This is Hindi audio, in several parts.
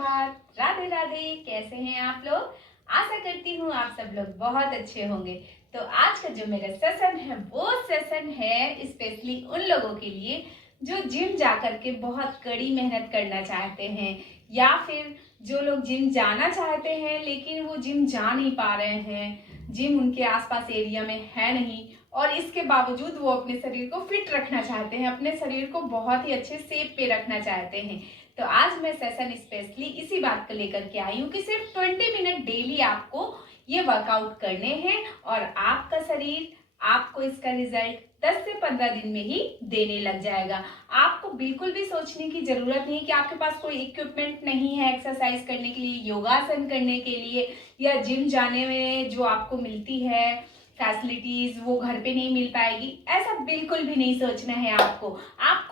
सुप्रभात, राधे राधे। कैसे हैं आप लोग? आशा करती हूँ आप सब लोग बहुत अच्छे होंगे। तो आज का जो मेरा सेशन है वो सेशन है स्पेशली उन लोगों के लिए जो जिम जाकर के बहुत कड़ी मेहनत करना चाहते हैं, या फिर जो लोग जिम जाना चाहते हैं लेकिन वो जिम जा नहीं पा रहे हैं, जिम उनके आसपास एरिया में है नहीं, और इसके बावजूद वो अपने शरीर को फिट रखना चाहते हैं, अपने शरीर को बहुत ही अच्छे शेप पे रखना चाहते हैं। तो आज मैं सेशन स्पेशली इसी बात को लेकर के आई हूँ कि सिर्फ 20 मिनट डेली आपको ये वर्कआउट करने हैं और आपका शरीर आपको इसका रिजल्ट 10 से 15 दिन में ही देने लग जाएगा। आपको बिल्कुल भी सोचने की जरूरत नहीं कि आपके पास कोई इक्विपमेंट नहीं है एक्सरसाइज करने के लिए, योगासन करने के लिए, या जिम जाने में जो आपको मिलती है फैसिलिटीज वो घर पे नहीं मिल पाएगी। ऐसा बिल्कुल भी नहीं सोचना है आपको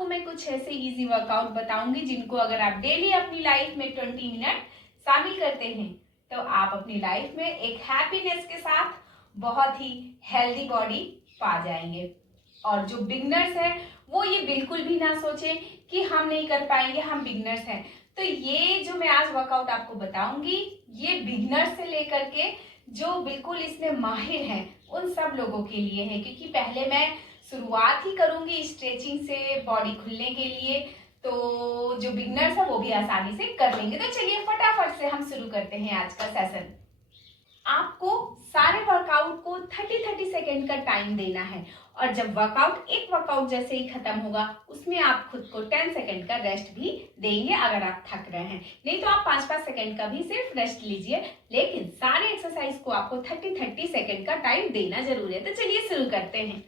मैं कुछ ऐसे इजी वर्कआउट बताऊंगी जिनको अगर आप डेली अपनी लाइफ में 20 मिनट शामिल करते हैं तो आप अपनी लाइफ में एक हैप्पीनेस के साथ बहुत ही हेल्दी बॉडी पा जाएंगे। और जो बिगनर्स हैं वो ये बिल्कुल भी ना सोचें कि हम नहीं कर पाएंगे, हम बिगनर्स हैं। तो ये जो मैं आज वर्कआउट आपको बताऊंगी ये बिगनर्स से लेकर के जो बिल्कुल इसमें माहिर हैं उन सब लोगों के लिए है, क्योंकि पहले मैं शुरुआत ही करूंगी स्ट्रेचिंग से बॉडी खुलने के लिए, तो जो बिगनर्स है वो भी आसानी से कर लेंगे। तो चलिए फटाफट से हम शुरू करते हैं आज का सेशन। आपको सारे वर्कआउट को 30-30 सेकेंड का टाइम देना है, और जब एक वर्कआउट जैसे ही खत्म होगा उसमें आप खुद को 10 सेकेंड का रेस्ट भी देंगे अगर आप थक रहे हैं। नहीं तो आप 5-5 सेकेंड का भी सिर्फ रेस्ट लीजिए, लेकिन सारे एक्सरसाइज को आपको 30-30 सेकेंड का टाइम देना जरूरी है। तो चलिए शुरू करते हैं।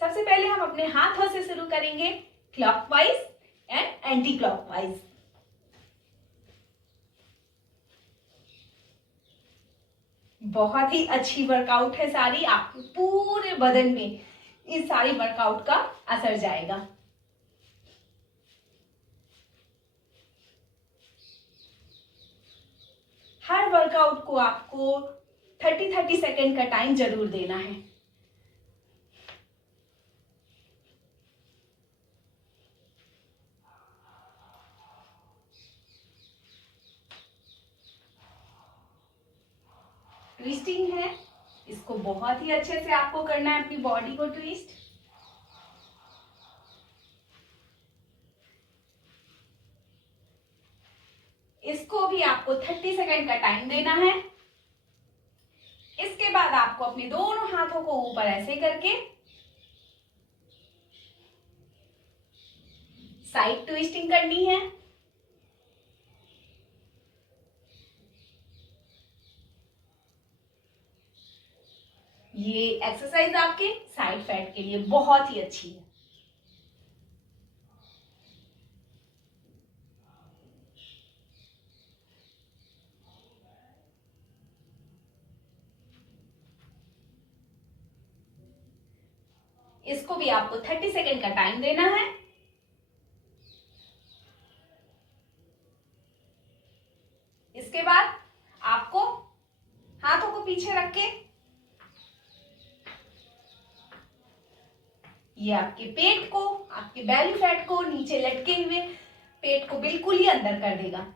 सबसे पहले हम अपने हाथों से शुरू करेंगे, क्लॉकवाइज एंड एंटी क्लॉकवाइज। बहुत ही अच्छी वर्कआउट है सारी, आपके पूरे बदन में इस सारी वर्कआउट का असर जाएगा। हर वर्कआउट को आपको 30-30 सेकेंड का टाइम जरूर देना है। ट्विस्टिंग है, इसको बहुत ही अच्छे से आपको करना है, अपनी बॉडी को ट्विस्ट। इसको भी आपको 30 सेकेंड का टाइम देना है। इसके बाद आपको अपने दोनों हाथों को ऊपर ऐसे करके साइड ट्विस्टिंग करनी है। ये एक्सरसाइज आपके साइड फैट के लिए बहुत ही अच्छी है। इसको भी आपको 30 सेकेंड का टाइम देना है। इसके बाद आपको हाथों को पीछे रख के ये आपके पेट को, आपके बेली फैट को, नीचे लटके हुए पेट को बिल्कुल ही अंदर कर देगा।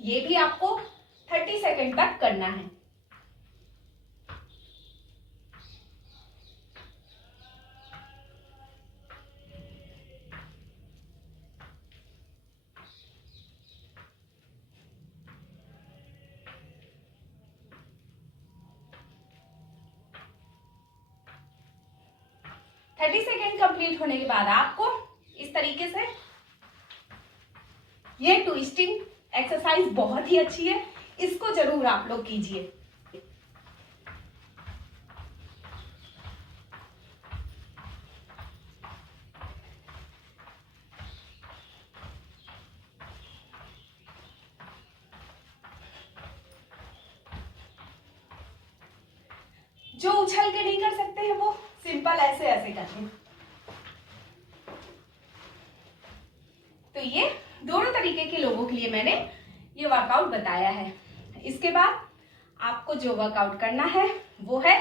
ये भी आपको 30 सेकेंड तक करना है। थर्टी सेकेंड कंप्लीट होने के बाद आपको इस तरीके से, ये ट्विस्टिंग एक्सरसाइज बहुत ही अच्छी है, इसको जरूर आप लोग कीजिए। जो उछल के नहीं कर सकते हैं वो सिंपल ऐसे ऐसे करते हैं। तो ये दोनों तरीके के लोगों के लिए मैंने ये वर्कआउट बताया है। इसके बाद आपको जो वर्कआउट करना है वो है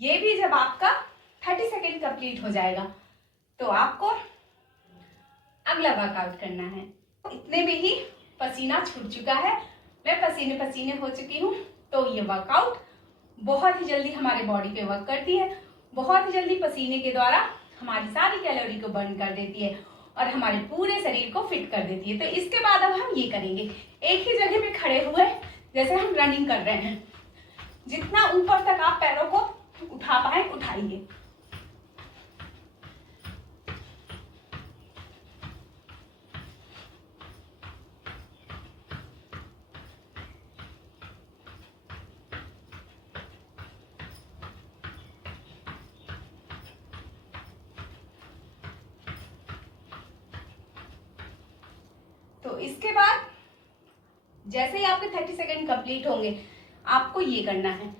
ये भी जब आपका 30 सेकेंड कंप्लीट हो जाएगा तो आपको अगला वर्कआउट करना है। इतने में ही पसीना छूट चुका है, मैं पसीने पसीने हो चुकी हूँ। तो ये वर्कआउट बहुत ही जल्दी हमारे बॉडी पे वर्क करती है, बहुत ही जल्दी पसीने के द्वारा हमारी सारी कैलोरी को बर्न कर देती है और हमारे पूरे शरीर को फिट कर देती है। तो इसके बाद अब हम ये करेंगे, एक ही जगह पे खड़े हुए जैसे हम रनिंग कर रहे हैं, जितना ऊपर तक आप पैरों को उठा पाए उठाइए। तो इसके बाद जैसे ही आपके 30 सेकेंड कंप्लीट होंगे आपको ये करना है,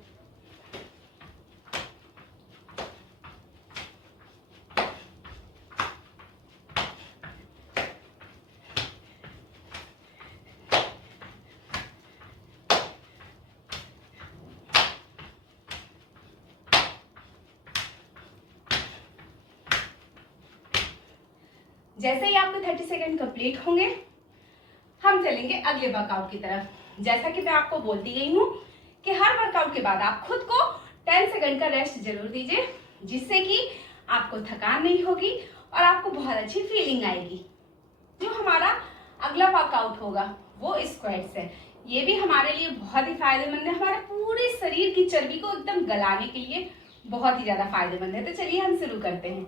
जैसे ही आपके 30 सेकेंड कंप्लीट होंगे हम चलेंगे अगले वर्कआउट की तरफ। जैसा कि मैं आपको बोलती गई हूँ कि हर वर्कआउट के बाद आप खुद को 10 सेकेंड का रेस्ट जरूर दीजिए, जिससे कि आपको थकान नहीं होगी और आपको बहुत अच्छी फीलिंग आएगी। जो हमारा अगला वर्कआउट होगा वो स्क्वाट्स है। ये भी हमारे लिए बहुत ही फायदेमंद है, हमारे पूरे शरीर की चर्बी को एकदम गलाने के लिए बहुत ही ज्यादा फायदेमंद है। तो चलिए हम शुरू करते हैं।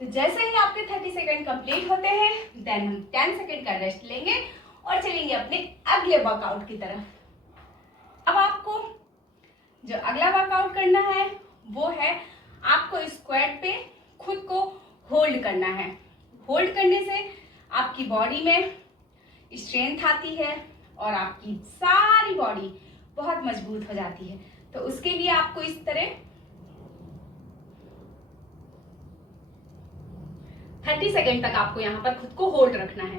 तो जैसे ही आपके 30 सेकेंड कंप्लीट होते हैं देन हम 10 सेकेंड का रेस्ट लेंगे और चलेंगे अपने अगले वर्कआउट की तरफ। अब आपको जो अगला वर्कआउट करना है वो है आपको स्क्वाट पे खुद को होल्ड करना है। होल्ड करने से आपकी बॉडी में स्ट्रेंथ आती है और आपकी सारी बॉडी बहुत मजबूत हो जाती है। तो उसके लिए आपको इस तरह 30 सेकेंड तक आपको यहां पर खुद को होल्ड रखना है।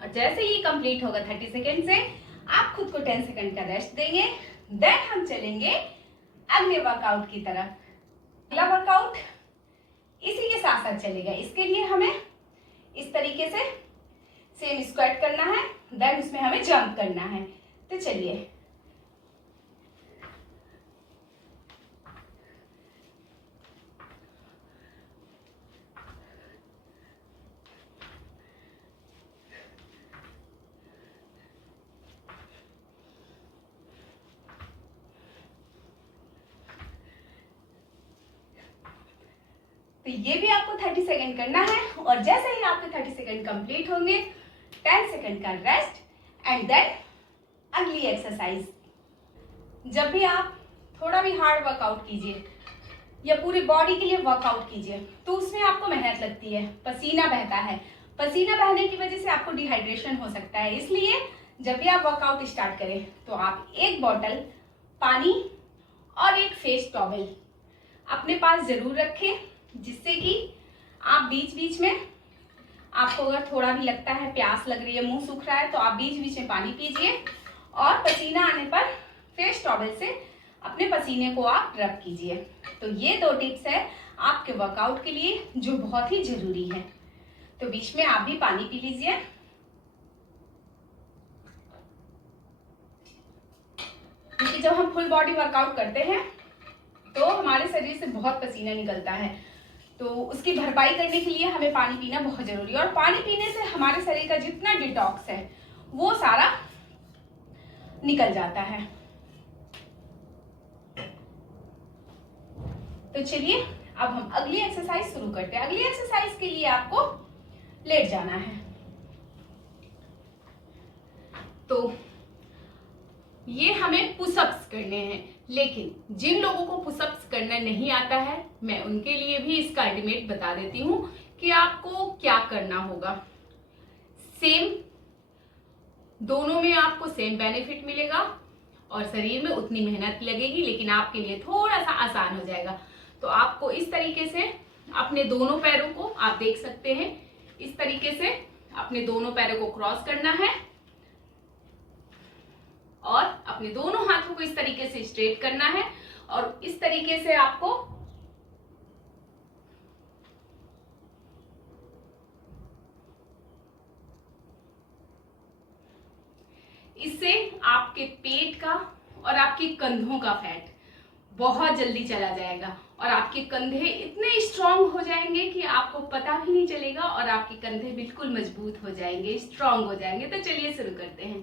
और जैसे ही कंप्लीट होगा 30 सेकेंड से आप खुद को 10 सेकेंड का रेस्ट देंगे। देन हम चलेंगे अगले वर्कआउट की तरफ। अगला वर्कआउट इसी के साथ साथ चलेगा। इसके लिए हमें इस तरीके से सेम स्क्वाट करना है, देन उसमें हमें जंप करना है। तो चलिए तो ये भी आपको 30 सेकेंड करना है और जैसे ही आपके 30 सेकेंड कंप्लीट होंगे 10 सेकेंड का रेस्ट एंड देन अगली एक्सरसाइज। जब भी आप थोड़ा भी हार्ड वर्कआउट कीजिए या पूरी बॉडी के लिए वर्कआउट कीजिए तो उसमें आपको मेहनत लगती है, पसीना बहता है। पसीना बहने की वजह से आपको डिहाइड्रेशन हो सकता है। इसलिए जब भी आप वर्कआउट स्टार्ट करें तो आप एक बॉटल पानी और एक फेस टॉवल अपने पास जरूर रखें, जिससे कि आप बीच बीच में आपको अगर थोड़ा भी लगता है प्यास लग रही है, मुंह सूख रहा है, तो आप बीच बीच में पानी पीजिए और पसीना आने पर फेस टॉवल से अपने पसीने को आप रब कीजिए। तो ये 2 टिप्स है आपके वर्कआउट के लिए जो बहुत ही जरूरी है। तो बीच में आप भी पानी पी लीजिए। क्योंकि जब हम फुल बॉडी वर्कआउट करते हैं तो हमारे शरीर से बहुत पसीना निकलता है, तो उसकी भरपाई करने के लिए हमें पानी पीना बहुत जरूरी है। और पानी पीने से हमारे शरीर का जितना डिटॉक्स है वो सारा निकल जाता है। तो चलिए अब हम अगली एक्सरसाइज शुरू करते हैं। अगली एक्सरसाइज के लिए आपको लेट जाना है। तो ये हमें पुशअप्स करने हैं, लेकिन जिन लोगों को पुशअप्स करना नहीं आता है, मैं उनके लिए भी इसका अल्टीमेट बता देती हूँ कि आपको क्या करना होगा। सेम, दोनों में आपको सेम बेनिफिट मिलेगा और शरीर में उतनी मेहनत लगेगी, लेकिन आपके लिए थोड़ा सा आसान हो जाएगा। तो आपको इस तरीके से अपने दोनों पैरों को, आप देख सकते हैं, इस तरीके से अपने दोनों पैरों को क्रॉस करना है और अपने दोनों हाथों को इस तरीके से स्ट्रेट करना है और इस तरीके से आपको इससे आपके पेट का और आपके कंधों का फैट बहुत जल्दी चला जाएगा और आपके कंधे इतने स्ट्रांग हो जाएंगे कि आपको पता भी नहीं चलेगा और आपके कंधे बिल्कुल मजबूत हो जाएंगे, स्ट्रांग हो जाएंगे। तो चलिए शुरू करते हैं।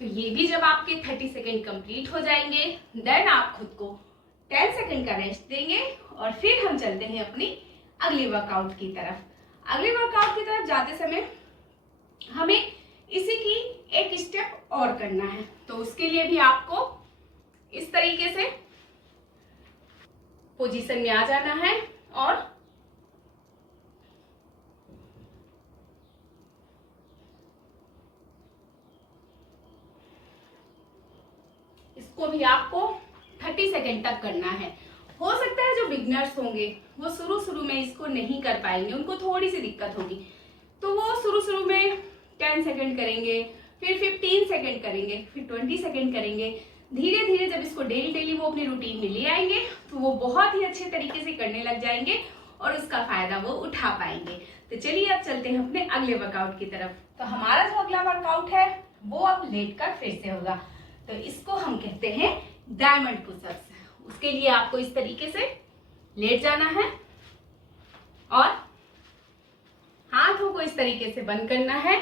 तो ये भी जब आपके 30 सेकेंड कंप्लीट हो जाएंगे, देन आप खुद को 10 सेकेंड का रेस्ट देंगे और फिर हम चलते हैं अपनी अगली वर्कआउट की तरफ। अगली वर्कआउट की तरफ जाते समय हमें इसी की एक स्टेप और करना है। तो उसके लिए भी आपको इस तरीके से पोजीशन में आ जाना है और इसको भी आपको 30 सेकेंड तक करना है। हो सकता है जो बिगनर्स होंगे वो शुरू में इसको नहीं कर पाएंगे, उनको थोड़ी सी दिक्कत होगी, तो वो शुरू में 10 सेकेंड करेंगे, फिर 15 सेकेंड करेंगे, फिर 20 सेकेंड करेंगे। धीरे धीरे जब इसको डेली वो अपनी रूटीन में ले आएंगे तो वो बहुत ही अच्छे तरीके से करने लग जाएंगे और उसका फायदा वो उठा पाएंगे। तो चलिए अब चलते हैं अपने अगले वर्कआउट की तरफ। तो हमारा जो अगला वर्कआउट है वो अब लेट कर फिर से होगा। तो इसको हम कहते हैं डायमंड पुशअप्स। उसके लिए आपको इस तरीके से लेट जाना है और हाथों को इस तरीके से बंद करना है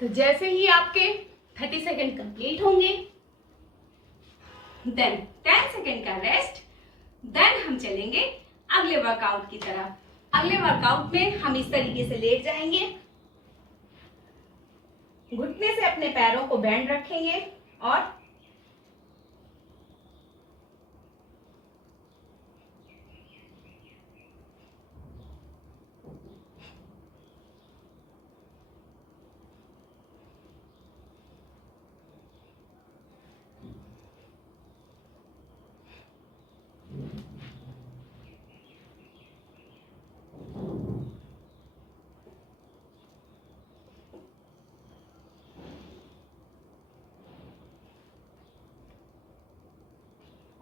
तो जैसे ही आपके 30 सेकेंड कंप्लीट होंगे, देन 10 सेकेंड का रेस्ट, देन हम चलेंगे अगले वर्कआउट की तरफ। अगले वर्कआउट में हम इस तरीके से लेट जाएंगे, घुटने से अपने पैरों को बेंड रखेंगे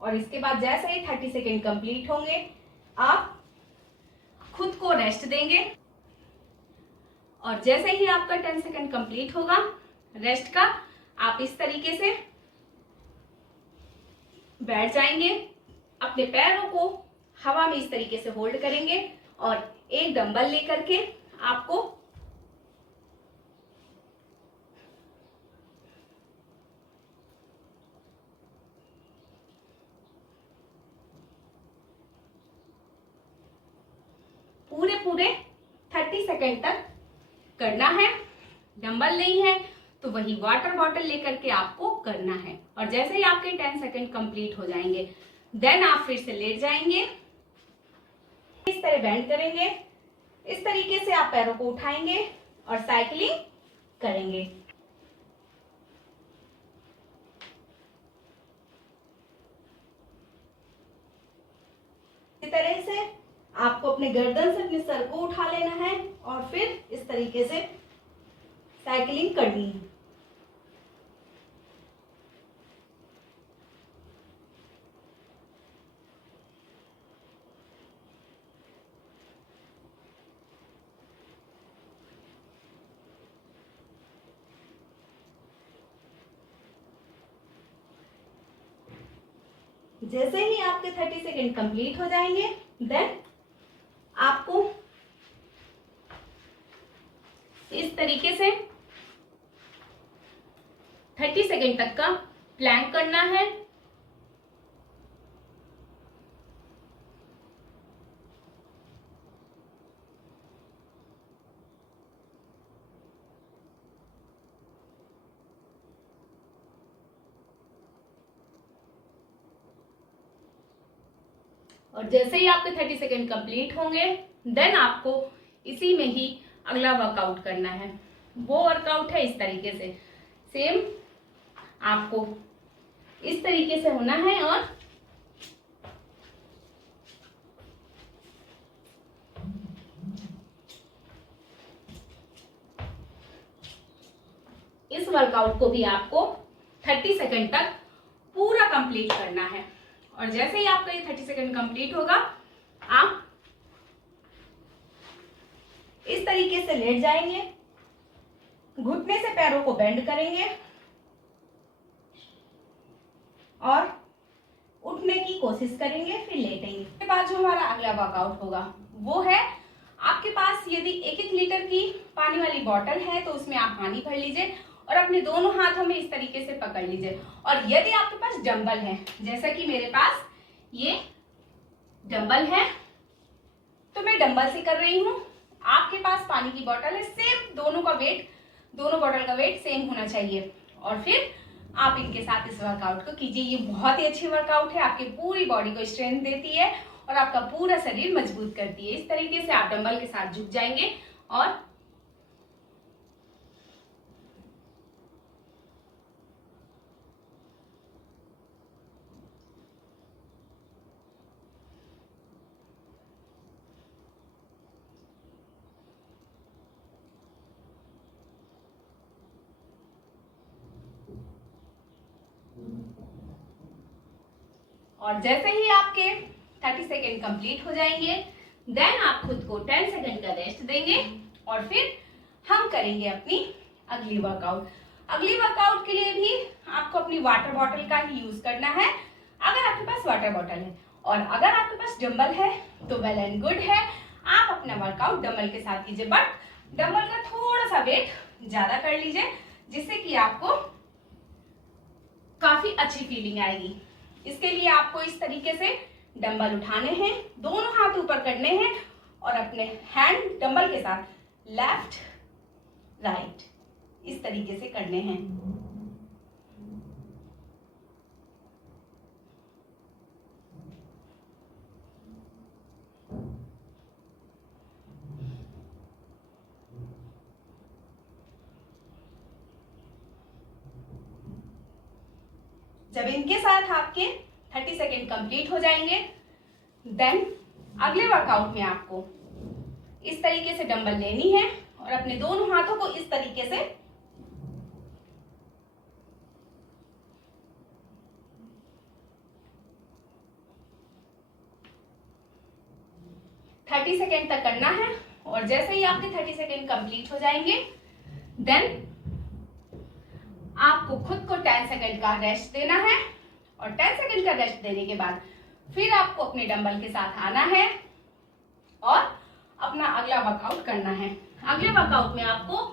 और इसके बाद जैसे ही 30 सेकेंड कंप्लीट होंगे, आप खुद को रेस्ट देंगे और जैसे ही आपका 10 सेकेंड कंप्लीट होगा रेस्ट का, आप इस तरीके से बैठ जाएंगे, अपने पैरों को हवा में इस तरीके से होल्ड करेंगे और एक डंबल लेकर के आपको पूरे 30 सेकेंड तक करना है। डंबल नहीं है तो वही वाटर बॉटल लेकर के आपको करना है और जैसे ही आपके 10 सेकेंड कंप्लीट हो जाएंगे, देन आप फिर से लेट जाएंगे, इस तरह बेंड करेंगे, इस तरीके से आप पैरों को उठाएंगे और साइकिलिंग करेंगे। अपने गर्दन से अपने सर को उठा लेना है और फिर इस तरीके से साइकिलिंग करनी है। जैसे ही आपके 30 सेकेंड कंप्लीट हो जाएंगे, देन आपको इस तरीके से 30 सेकेंड तक का प्लैंक करना है। और जैसे ही आपके 30 सेकेंड कंप्लीट होंगे, देन आपको इसी में ही अगला वर्कआउट करना है। वो वर्कआउट है इस तरीके से, सेम आपको इस तरीके से होना है और इस वर्कआउट को भी आपको 30 सेकेंड तक पूरा कंप्लीट करना है। और जैसे ही आपका ये 30 सेकेंड कंप्लीट होगा, आप इस तरीके से लेट जाएंगे, घुटने से पैरों को बेंड करेंगे और उठने की कोशिश करेंगे, फिर लेटेंगे। इसके बाद जो हमारा अगला वर्कआउट होगा वो है, आपके पास यदि 1-1 लीटर की पानी वाली बॉटल है तो उसमें आप पानी भर लीजिए और अपने दोनों हाथों में इस तरीके से पकड़ लीजिए। और यदि आपके पास डंबल है, जैसा कि मेरे पास ये डंबल है, तो मैं डंबल से कर रही हूं। आपके पास पानी की बोतल है, सेम दोनों बोतल का वेट सेम होना चाहिए। और फिर आप इनके साथ इस वर्कआउट को कीजिए। ये बहुत ही अच्छी वर्कआउट है, आपकी पूरी बॉडी को स्ट्रेंथ देती है और आपका पूरा शरीर मजबूत करती है। इस तरीके से आप डंबल के साथ झुक जाएंगे और जैसे ही आपके 30 सेकेंड कंप्लीट हो जाएंगे, देन आप खुद को 10 सेकेंड का रेस्ट देंगे और फिर हम करेंगे अपनी अगली वर्कआउट। अगली वर्कआउट के लिए भी आपको अपनी वाटर बॉटल का ही यूज करना है, अगर आपके पास वाटर बॉटल है। और अगर आपके पास डंबल है तो वेल एंड गुड है, आप अपना वर्कआउट डंबल के साथ कीजिए, बट डंबल का थोड़ा सा वेट ज्यादा कर लीजिए, जिससे कि आपको काफी अच्छी फीलिंग आएगी। इसके लिए आपको इस तरीके से डंबल उठाने हैं, दोनों हाथ ऊपर करने हैं और अपने हैंड डंबल के साथ लेफ्ट राइट इस तरीके से करने हैं। जब इनके साथ आपके 30 सेकेंड कंप्लीट हो जाएंगे, देन अगले वर्कआउट में आपको इस तरीके से डंबल लेनी है और अपने दोनों हाथों को इस तरीके से थर्टी सेकेंड तक करना है। और जैसे ही आपके 30 सेकेंड कंप्लीट हो जाएंगे, देन आपको खुद को 10 सेकेंड का रेस्ट देना है और 10 सेकेंड का रेस्ट देने के बाद फिर आपको अपने डंबल के साथ आना है और अपना अगला वर्कआउट करना है। अगले वर्कआउट में आपको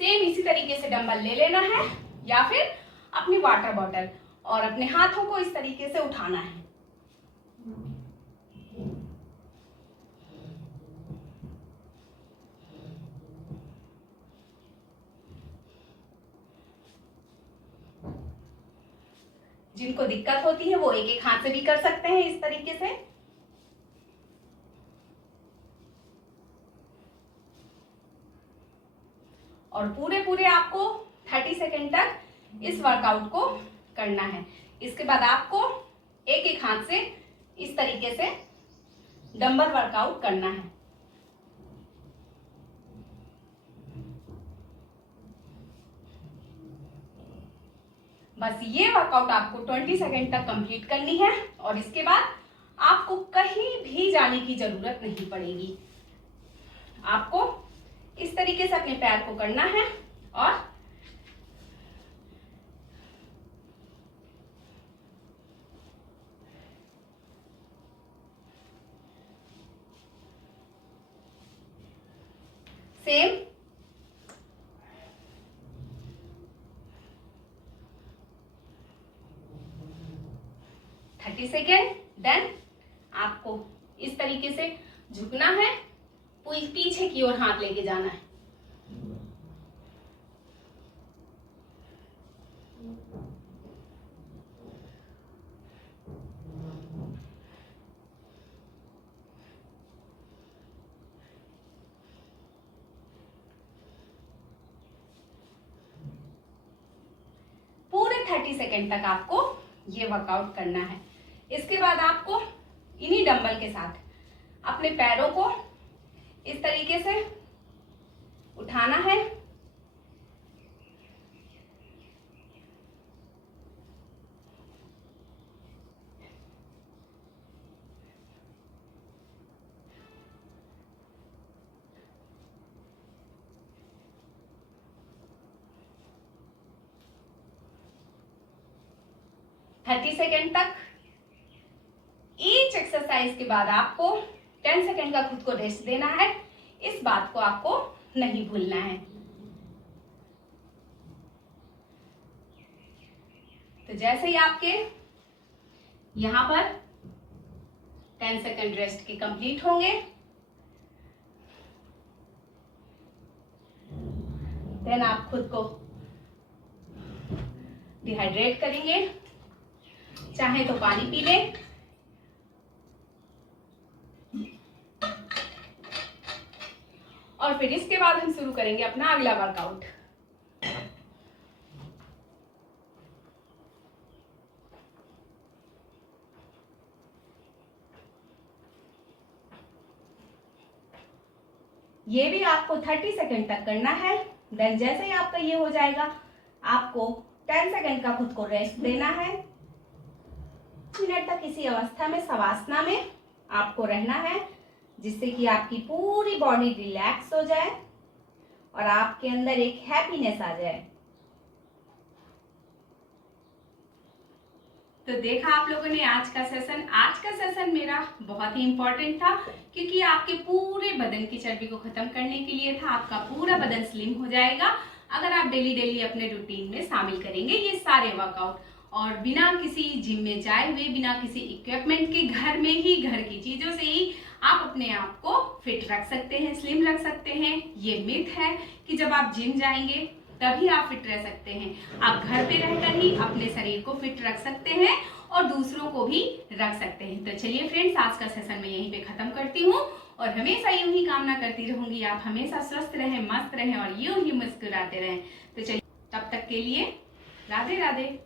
सेम इसी तरीके से डंबल ले लेना है या फिर अपनी वाटर बॉटल और अपने हाथों को इस तरीके से उठाना है। जिनको दिक्कत होती है वो एक एक हाथ से भी कर सकते हैं इस तरीके से। और पूरे आपको 30 सेकेंड तक इस वर्कआउट को करना है। इसके बाद आपको एक एक हाथ से इस तरीके से डंबल वर्कआउट करना है। बस ये वर्कआउट आपको 20 सेकेंड तक कंप्लीट करनी है और इसके बाद आपको कहीं भी जाने की जरूरत नहीं पड़ेगी। आपको इस तरीके से अपने पैर को करना है और सेम 30 सेकेंड। देन आपको इस तरीके से झुकना है, पीछे की ओर हाथ लेके जाना है। पूरे 30 सेकेंड तक आपको ये वर्कआउट करना है। इसके बाद आपको इन्हीं डंबल के साथ अपने पैरों को इस तरीके से उठाना है। थर्टी सेकेंड तक। ईच एक्सरसाइज के बाद आपको 10 सेकेंड का खुद को रेस्ट देना है। इस बात को आपको नहीं भूलना है। तो जैसे ही आपके यहां पर 10 सेकेंड रेस्ट के कंप्लीट होंगे, देन आप खुद को डिहाइड्रेट करेंगे। चाहे तो पानी पी लें, और फिर इसके बाद हम शुरू करेंगे अपना अगला वर्कआउट। ये भी आपको 30 सेकेंड तक करना है। देन जैसे ही आपका ये हो जाएगा, आपको 10 सेकेंड का खुद को रेस्ट देना है। मिनट तक इसी अवस्था में, शवासना में आपको रहना है, जिससे कि आपकी पूरी बॉडी रिलैक्स हो जाए और आपके अंदर एक हैप्पीनेस आ जाए। तो देखा आप लोगों ने आज का सेशन मेरा बहुत ही इंपॉर्टेंट था, क्योंकि आपके पूरे बदन की चर्बी को खत्म करने के लिए था। आपका पूरा बदन स्लिम हो जाएगा अगर आप डेली अपने रूटीन में शामिल करेंगे ये सारे वर्कआउट, और बिना किसी जिम में जाए हुए, बिना किसी इक्विपमेंट के, घर में ही, घर की चीजों से ही आप अपने आप को फिट रख सकते हैं, स्लिम रख सकते हैं। ये मिथ है कि जब आप जिम जाएंगे तभी आप फिट रह सकते हैं। आप घर पे रहकर ही अपने शरीर को फिट रख सकते हैं और दूसरों को भी रख सकते हैं। तो चलिए फ्रेंड्स, आज का सेशन मैं यहीं पे खत्म करती हूँ और हमेशा यूं ही कामना करती रहूंगी आप हमेशा स्वस्थ रहें, मस्त रहें और यूं ही मुस्कुराते रहें। तो चलिए, तब तक के लिए राधे राधे।